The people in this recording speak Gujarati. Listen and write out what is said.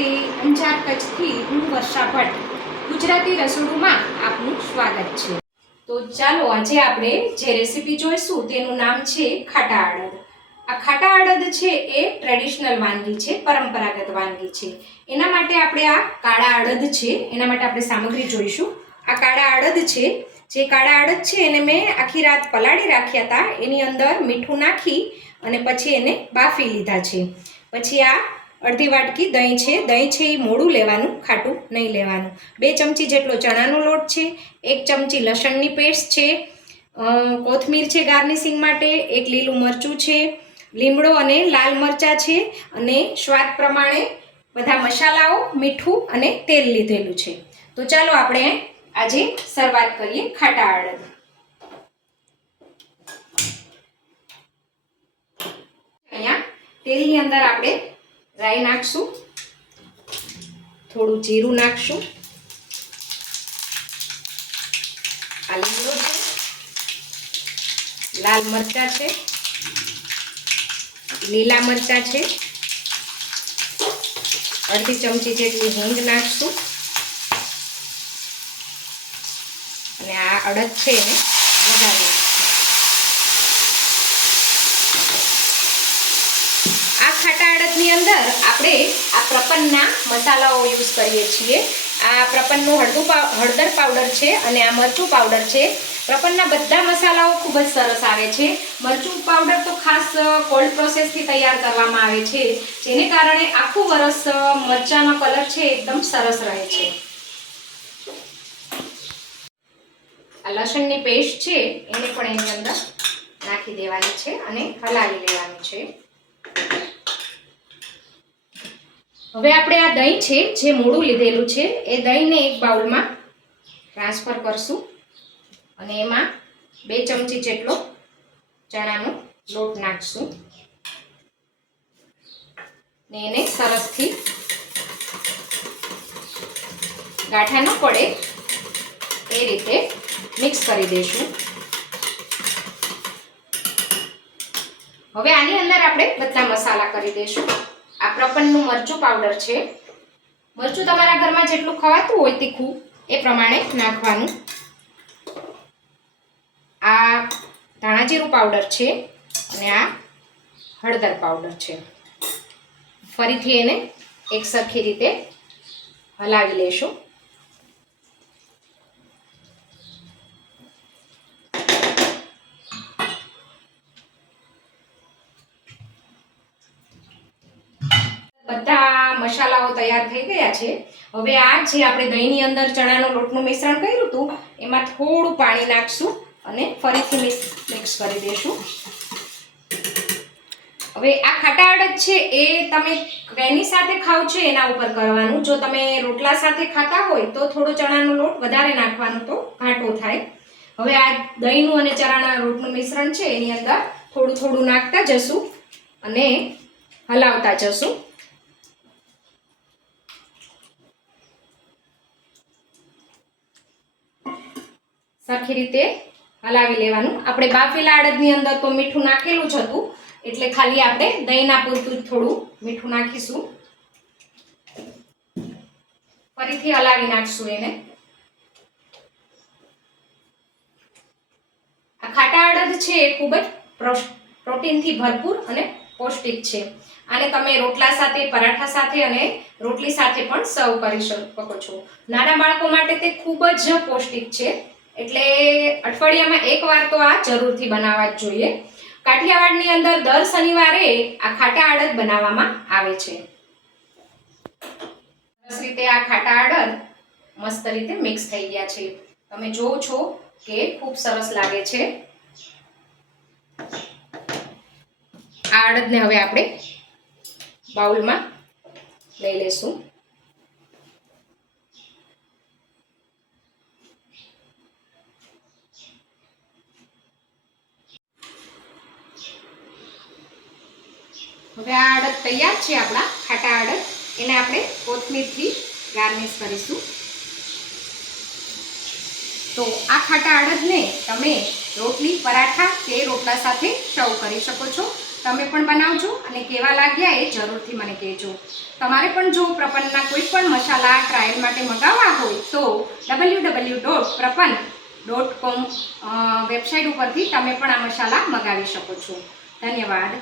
નમસ્તે, અંજાર કચ્છથી હું વર્ષા ભટ્ટ. ગુજરાતી રસોડુંમાં આપનું સ્વાગત છે. તો ચાલો આજે આપણે જે રેસીપી જોઈશું તેનું નામ છે ખાટા અડદ. આ ખાટા અડદ છે એ ટ્રેડિશનલ વાનગી છે, પરંપરાગત વાનગી છે. એના માટે આપણે આ કાળા અડદ છે એના માટે આપણે સામગ્રી જોઈશું. આ કાળા અડદ છે, જે કાળા અડદ છે એને મેં આખી રાત પલાળી રાખ્યા હતા. એની અંદર મીઠું નાખી અને પછી એને બાફી લીધા છે. પછી આ અડધી વાટકી દહીં છે. દહીં છે એ મોડું લેવાનું, ખાટું નહીં લેવાનું. 2 ચમચી જેટલો ચણાનો લોટ છે, 1 ચમચી લસણની પેસ્ટ છે, કોથમીર છે ગાર્નિશિંગ માટે, 1 લીલું મરચું છે, લીમડો અને લાલ મરચાં છે અને સ્વાદ પ્રમાણે બધા મસાલાઓ, મીઠું અને તેલ લીધેલું છે. તો ચાલો આપણે આજે શરૂઆત કરીએ ખાટા અડદ. અહીંયા તેલની અંદર આપણે રાઈ નાખશું, થોડું જીરું નાખશું, આ લીમડો છે, લાલ મરચાં છે, લીલા મરચાં છે, અડધી ચમચી જેટલી હિંગ નાખશું અને આ અડદ છે એને વઘારી નાખશું. આ ખાટા અડદની અંદર આપણે આ પ્રપન્નના મસાલાઓ યુઝ કરીએ છીએ. આ પ્રપન્નનું હળદર પાવડર છે અને આ મરચું પાવડર છે. પ્રપન્નના બધા મસાલાઓ ખૂબ જ સરસ આવે છે. મરચું પાવડર તો ખાસ કોલ્ડ પ્રોસેસથી તૈયાર કરવામાં આવે છે, જેને કારણે આખું વરસ મરચાંનો કલર છે એકદમ સરસ રહે છે. આ લસણની પેસ્ટ છે એને પણ એની અંદર નાખી દેવાની છે અને હલાવી લેવાની છે. હવે આપણે આ દહીં છે જે મોડું લીધેલું છે એ દહીંને એક બાઉલમાં ટ્રાન્સફર કરશું અને એમાં 2 ચમચી જેટલો ચણાનો લોટ નાખશું ને એને સરસથી ગાંઠા ન પડે એ રીતે મિક્સ કરી દઈશું. હવે આની અંદર આપણે બધા મસાલા કરી દઈશું. આ પ્રપન્નનું મરચું પાવડર છે. મરચું તમારા ઘરમાં જેટલું ખવાતું હોય તીખું એ પ્રમાણે નાખવાનું. આ ધાણા જીરું પાવડર છે અને આ હળદર પાવડર છે. ફરીથી એને એક સરખી રીતે હલાવી લેશું. બધા મસાલાઓ તૈયાર થઈ ગયા છે. હવે આ જે આપણે દહીંની અંદર ચણાનો લોટનું મિશ્રણ કર્યું હતું એમાં થોડું પાણી નાખશું અને ફરીથી મિક્સ કરી દઈશું. હવે આ ખાટા અડદ છે એ તમે કેની સાથે ખાવ છો એના ઉપર કરવાનું. જો તમે રોટલા સાથે ખાતા હોય તો થોડો ચણાનો લોટ વધારે નાખવાનો, તો ઘાટો થાય. હવે આ દહીંનું અને ચણાના લોટનું મિશ્રણ છે એની અંદર થોડું થોડું નાખતા જશું અને હલાવતા જશું. સરખી રીતે હલાવી લેવાનું. આપણે બાફેલા અડદની અંદર તો મીઠું નાખેલું જ હતું એટલે ખાલી આપણે દહીંના પૂરતું જ થોડું મીઠું નાખીશું. ફરીથી હલાવી નાખશું એને. આ ખાટા અડદ છે એ ખૂબ જ પ્રોટીનથી ભરપૂર અને પૌષ્ટિક છે. આને તમે રોટલા સાથે, પરાઠા સાથે અને રોટલી સાથે પણ સર્વ કરી શકો છો. નાના બાળકો માટે તે ખૂબ જ પૌષ્ટિક છે એટલે અઠવાડિયામાં 1 વાર તો આ જરૂરથી બનાવવા જ જોઈએ. કાઠિયાવાડની અંદર દર શનિવારે આ ખાટા અડદ બનાવવામાં આવે છે. સરસ રીતે આ ખાટા અડદ મસ્ત રીતે મિક્સ થઈ ગયા છે. તમે જોવો છો કે ખૂબ સરસ લાગે છે. આ અડદને હવે આપણે બાઉલમાં લઈ લેશું. હવે આ અડદ તૈયાર છે, આપણા ખાટા અડદ. એને આપણે કોથમીરથી ગાર્નિશ કરીશું. તો આ ખાટા અડદને તમે રોટલી, પરાઠા કે રોટલા સાથે સર્વ કરી શકો છો. તમે પણ બનાવજો અને કેવા લાગ્યા એ જરૂરથી મને કહેજો. તમારે પણ જો પ્રપન્નના કોઈ પણ મસાલા ટ્રાયલ માટે મગાવવા હોય તો www.prapan.com વેબસાઇટ ઉપરથી તમે પણ આ મસાલા મગાવી શકો છો. ધન્યવાદ.